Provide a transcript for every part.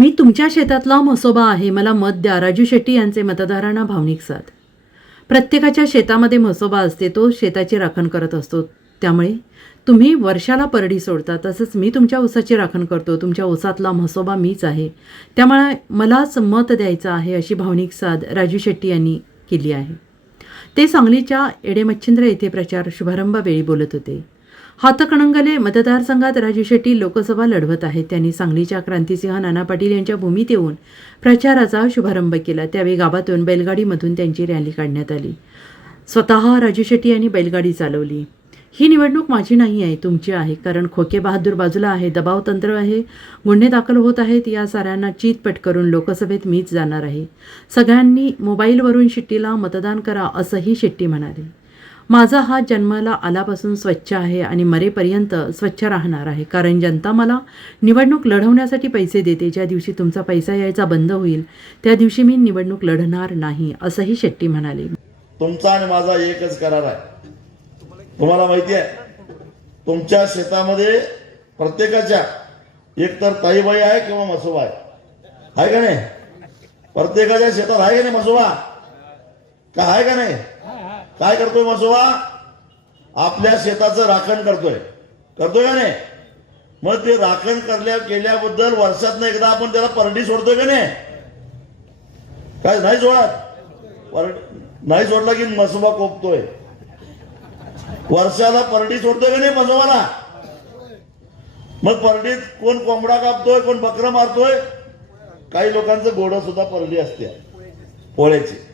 मी तुमच्या शेतातला म्हसोबा आहे. मला मत द्या. राजू शेट्टी यांचे मतदारांना भावनिक साथ. प्रत्येकाच्या शेतामध्ये म्हसोबा असते. तो शेताची राखण करत असतो. त्यामुळे तुम्ही वर्षाला परडी सोडता. तसंच मी तुमच्या ऊसाची राखण करतो. तुमच्या ऊसातला म्हसोबा मीच आहे. त्यामुळे मलाच मत द्यायचं आहे अशी भावनिक साथ राजू शेट्टी यांनी केली आहे. ते सांगलीच्या एडेमच्छिंद्र येथे प्रचार शुभारंभावेळी बोलत होते. हातकणंगले मतदारसंघात राजू शेट्टी लोकसभा लढवत आहेत. त्यांनी सांगलीच्या क्रांतिसिंह नाना पाटील यांच्या भूमीत येऊन प्रचाराचा शुभारंभ केला. त्यावेळी गावातून बैलगाडीमधून त्यांची रॅली काढण्यात आली. स्वतः राजू शेट्टी यांनी बैलगाडी चालवली. ही निवडणूक माझी नाही आहे तुमची आहे. कारण खोके बहादूर बाजूला आहे दबाव तंत्र आहे गुन्हे दाखल होत आहेत. या साऱ्यांना चीतपट करून लोकसभेत मीच जाणार आहे. सगळ्यांनी मोबाईलवरून शेट्टीला मतदान करा असंही शेट्टी म्हणाले. माझा हा जन्माला आल्यापासून स्वच्छ आहे आणि मरेपर्यंत स्वच्छ राहणार आहे. कारण जनता मला निवडणूक लढवण्यासाठी पैसे देते. ज्या दिवशी तुमचा पैसा यायचा बंद होईल त्या दिवशी मी निवडणूक लढणार नाही असंही शेट्टी म्हणाले. तुमचा आणि माझा एकच करार आहे. तुम्हाला माहिती आहे तुमच्या शेतामध्ये प्रत्येकाच्या एकतर ताईबाई आहे किंवा मसोबा आहे. आहे का नाही? प्रत्येकाच्या शेतात आहे का नाही मसोबा का आहे का नाही? काय करतोय मसोबा आपल्या शेताचं राखण करतोय. करतोय का नाही? मग ते राखण करल्या केल्याबद्दल वर्षातनं एकदा आपण त्याला परडी सोडतोय का नाही? काय नाही सोडत? पर नाही सोडला की मसोबा कोपतोय. वर्षाला परडी सोडतोय का नाही मसोबाला मग परडीत कोण कोंबडा कापतोय कोण बकरं मारतोय? काही लोकांचं गोडं सुद्धा परडी असते. पोळ्याची.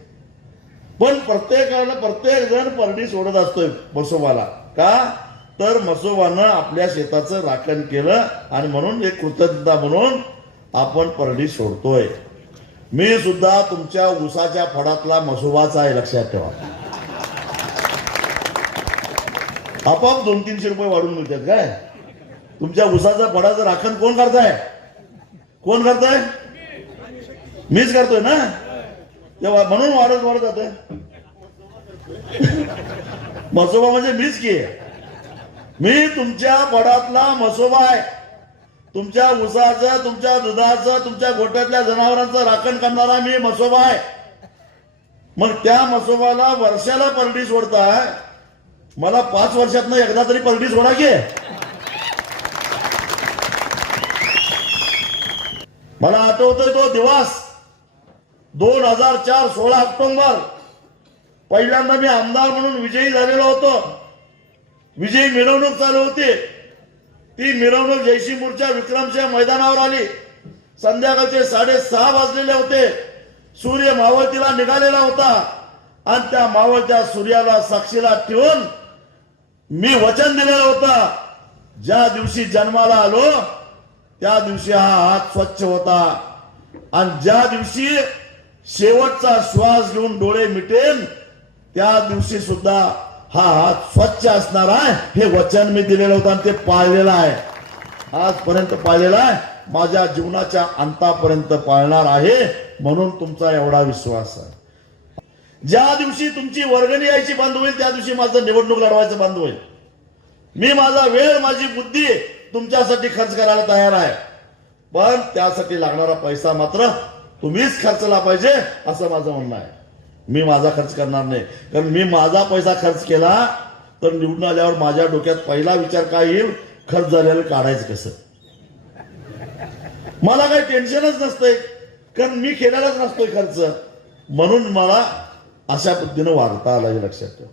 पण प्रत्येकाला प्रत्येक जण परडी सोडत असतोय मसोबाला का? तर मसोबानं आपल्या शेताचं राखण केलं आणि म्हणून एक कृतज्ञता म्हणून आपण परडी सोडतोय. मी सुद्धा तुमच्या उसाच्या फडातला मसोबाचा आहे लक्षात ठेवा. आपाप दोन तीनशे रुपये वाढून मिळतात काय? तुमच्या उसाचा फडाचं राखण कोण करताय? कोण करताय? मीच करतोय ना? तेव्हा म्हणून वाढत वाढत जातोय. मसोबा म्हणजे मीच की. मी तुमच्या पडातला मसोबा आहे. तुमच्या उसाचं तुमच्या दुधाचं तुमच्या गोट्यातल्या जनावरांचं राखण करणारा मी मसोबा आहे. मग त्या मसोबाला वर्षाला परडी सोडताय मला पाच वर्षात एकदा तरी परडी सोडा की. मला आठवतोय तो दिवस दोन हजार चार सोळा ऑक्टोबर. पहिल्यांदा मी आमदार म्हणून विजयी झालेलो होतो. विजयी मिरवणूक चालू होती. ती मिरवणूक जयसिंगपूरच्या विक्रमच्या मैदानावर आली. संध्याकाळचे साडेसहा वाजलेले होते. सूर्य मावळतीला निघालेला होता. आणि त्या मावळत्या सूर्याला साक्षीला ठेवून मी वचन दिलेलं होता. ज्या दिवशी जन्माला आलो त्या दिवशी हा हात स्वच्छ होता. आणि ज्या दिवशी शेवटचा श्वास घेऊन डोळे मिटेन त्या दिवशी सुद्धा हा हात स्वच्छ असणार आहे हे वचन मी दिलेलं होतं आणि ते पाळलेलं आहे. आजपर्यंत पाळलेलं आहे. माझ्या जीवनाच्या अंतापर्यंत पाळणार आहे म्हणून तुमचा एवढा विश्वास आहे. ज्या दिवशी तुमची वर्गणी यायची बंद होईल त्या दिवशी माझं निवडणूक लढवायचं बंद होईल. मी माझा वेळ माझी बुद्धी तुमच्यासाठी खर्च करायला तयार आहे. पण त्यासाठी लागणारा पैसा मात्र तुम्हीच खर्चला पाहिजे असं माझं म्हणणं आहे. मी माझा खर्च करणार नाही. कारण मी माझा पैसा खर्च केला तर निवडून आल्यावर माझ्या डोक्यात पहिला विचार काय येईल? खर्च झालेलं काढायचं कसं? मला काही टेन्शनच नसतंय. कारण मी केलेलाच नसतोय खर्च. म्हणून मला अशा पद्धतीनं वागता आला हे लक्षात ठेवा.